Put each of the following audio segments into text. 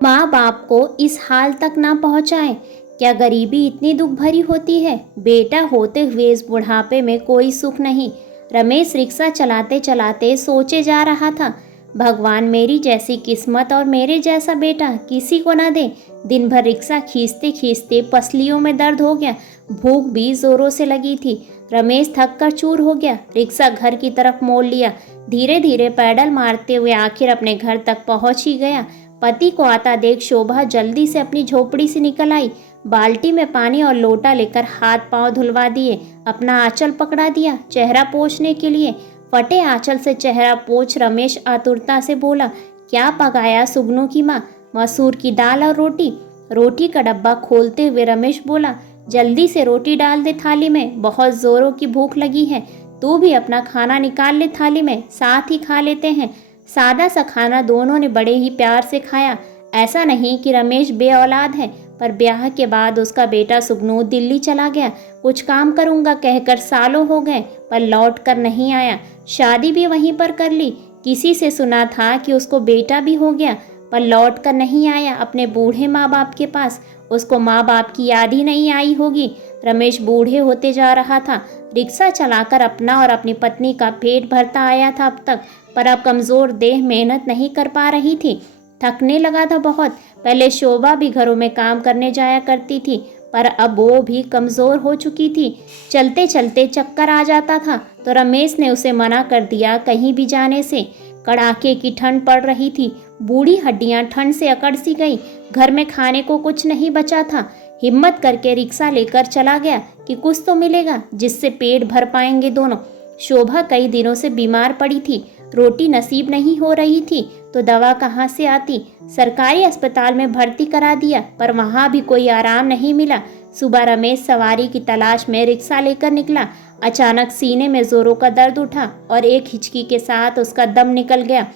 माँ बाप को इस हाल तक ना पहुँचाएं। क्या गरीबी इतनी दुख भरी होती है? बेटा होते हुए इस बुढ़ापे में कोई सुख नहीं। रमेश रिक्शा चलाते चलाते सोचे जा रहा था, भगवान मेरी जैसी किस्मत और मेरे जैसा बेटा किसी को ना दे। दिन भर रिक्शा खींचते खींचते पसलियों में दर्द हो गया, भूख भी जोरों से लगी थी। रमेश थक कर चूर हो गया, रिक्शा घर की तरफ मोड़ लिया। धीरे धीरे पैडल मारते हुए आखिर अपने घर तक पहुंच ही गया। पति को आता देख शोभा जल्दी से अपनी झोपड़ी से निकल आई। बाल्टी में पानी और लोटा लेकर हाथ पांव धुलवा दिए, अपना आंचल पकड़ा दिया चेहरा पोंछने के लिए। फटे आंचल से चेहरा पोंछ रमेश आतुरता से बोला, क्या पकाया सुगनू की माँ? मसूर की दाल और रोटी। रोटी का डब्बा खोलते हुए रमेश बोला, जल्दी से रोटी डाल दे थाली में, बहुत जोरों की भूख लगी है। तू भी अपना खाना निकाल ले थाली में, साथ ही खा लेते हैं। सादा सा खाना दोनों ने बड़े ही प्यार से खाया। ऐसा नहीं कि रमेश बे औलाद है, पर ब्याह के बाद उसका बेटा सुगनू दिल्ली चला गया। कुछ काम करूंगा कहकर सालों हो गए, पर लौट कर नहीं आया। शादी भी वहीं पर कर ली। किसी से सुना था कि उसको बेटा भी हो गया, पर लौट कर नहीं आया अपने बूढ़े माँ बाप के पास। उसको माँ बाप की याद ही नहीं आई होगी। रमेश बूढ़े होते जा रहा था। रिक्शा चलाकर अपना और अपनी पत्नी का पेट भरता आया था अब तक, पर अब कमज़ोर देह मेहनत नहीं कर पा रही थी। थकने लगा था बहुत। पहले शोभा भी घरों में काम करने जाया करती थी, पर अब वो भी कमज़ोर हो चुकी थी। चलते चलते चक्कर आ जाता था तो रमेश ने उसे मना कर दिया कहीं भी जाने से। कड़ाके की ठंड पड़ रही थी, बूढ़ी हड्डियां ठंड से अकड़ सी गई। घर में खाने को कुछ नहीं बचा था। हिम्मत करके रिक्शा लेकर चला गया कि कुछ तो मिलेगा जिससे पेट भर पाएंगे दोनों। शोभा कई दिनों से बीमार पड़ी थी, रोटी नसीब नहीं हो रही थी तो दवा कहाँ से आती। सरकारी अस्पताल में भर्ती करा दिया, पर वहाँ भी कोई आराम नहीं मिला। सुबह रमेश सवारी की तलाश में रिक्शा लेकर निकला। अचानक सीने में जोरों का दर्द उठा और एक हिचकी के साथ उसका दम निकल गया।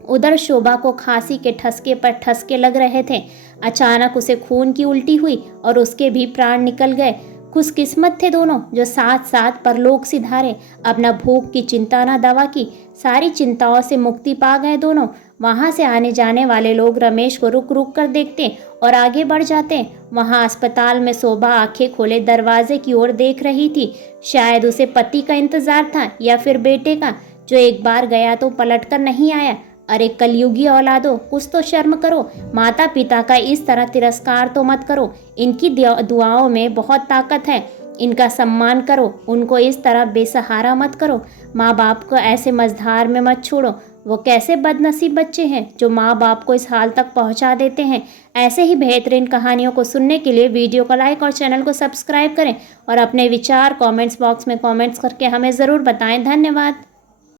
उधर शोभा को खांसी के ठसके पर ठसके लग रहे थे। अचानक उसे खून की उल्टी हुई और उसके भी प्राण निकल गए। खुशकिस्मत थे दोनों जो साथ साथ परलोक सिधारे। अब न भूख की चिंता न दवा की, सारी चिंताओं से मुक्ति पा गए दोनों। वहाँ से आने जाने वाले लोग रमेश को रुक रुक कर देखते और आगे बढ़ जाते। वहाँ अस्पताल में शोभा आंखें खोले दरवाजे की ओर देख रही थी। शायद उसे पति का इंतजार था या फिर बेटे का, जो एक बार गया तो पलट कर नहीं आया। अरे कलयुगी औलादो, कुछ तो शर्म करो। माता पिता का इस तरह तिरस्कार तो मत करो। इनकी दुआओं में बहुत ताकत है, इनका सम्मान करो। उनको इस तरह बेसहारा मत करो। माँ बाप को ऐसे मझधार में मत छोड़ो। वो कैसे बदनसीब बच्चे हैं जो माँ बाप को इस हाल तक पहुँचा देते हैं। ऐसे ही बेहतरीन कहानियों को सुनने के लिए वीडियो को लाइक और चैनल को सब्सक्राइब करें और अपने विचार कमेंट्स बॉक्स में कमेंट्स करके हमें ज़रूर बताएं। धन्यवाद।